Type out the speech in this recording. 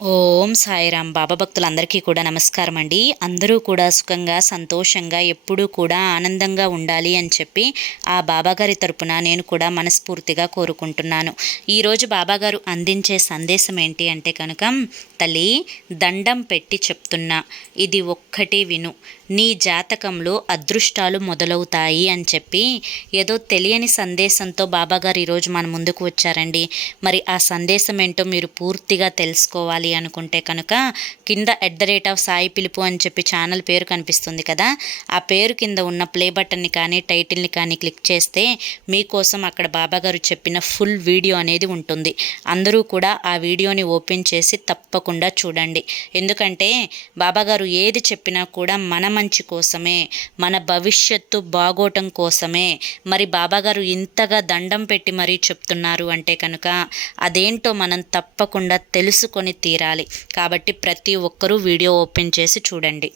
ఓం సాయిరామ్. బాబా భక్తులందరికీ కూడా నమస్కారం అండి. అందరూ కూడా సుఖంగా సంతోషంగా ఎప్పుడూ కూడా ఆనందంగా ఉండాలి అని చెప్పి ఆ బాబాగారి తరపున నేను కూడా మనస్ఫూర్తిగా కోరుకుంటున్నాను. ఈరోజు బాబాగారు అందించే సందేశం ఏంటి అంటే కనుక తల్లి దండం పెట్టి చెప్తున్నా. ఇది ఒక్కటి విను. నీ జాతకంలో అదృష్టాలు మొదలవుతాయి అని చెప్పి ఏదో తెలియని సందేశంతో బాబాగారు ఈరోజు మన ముందుకు వచ్చారండి. మరి ఆ సందేశం ఏంటో మీరు పూర్తిగా తెలుసుకోవాలి. అనుకుంటే కనుక కింద at the rate of Sai పిలుపు అని చెప్పి ఛానల్ పేరు కనిపిస్తుంది కదా. ఆ పేరు కింద ఉన్న ప్లే బటన్ని కానీ టైటిల్ని కానీ క్లిక్ చేస్తే మీకోసం అక్కడ బాబాగారు చెప్పిన ఫుల్ వీడియో అనేది ఉంటుంది. అందరూ కూడా ఆ వీడియోని ఓపెన్ చేసి తప్పకుండా చూడండి. ఎందుకంటే బాబాగారు ఏది చెప్పినా కూడా మన మంచి కోసమే మన భవిష్యత్తు బాగోటం కోసమే. మరి బాబాగారు ఇంతగా దండం పెట్టి మరీ చెప్తున్నారు అంటే కనుక అదేంటో మనం తప్పకుండా తెలుసుకొని తీరాలి. కాబట్టి ప్రతి ఒక్కరూ వీడియో ఓపెన్ చేసి చూడండి.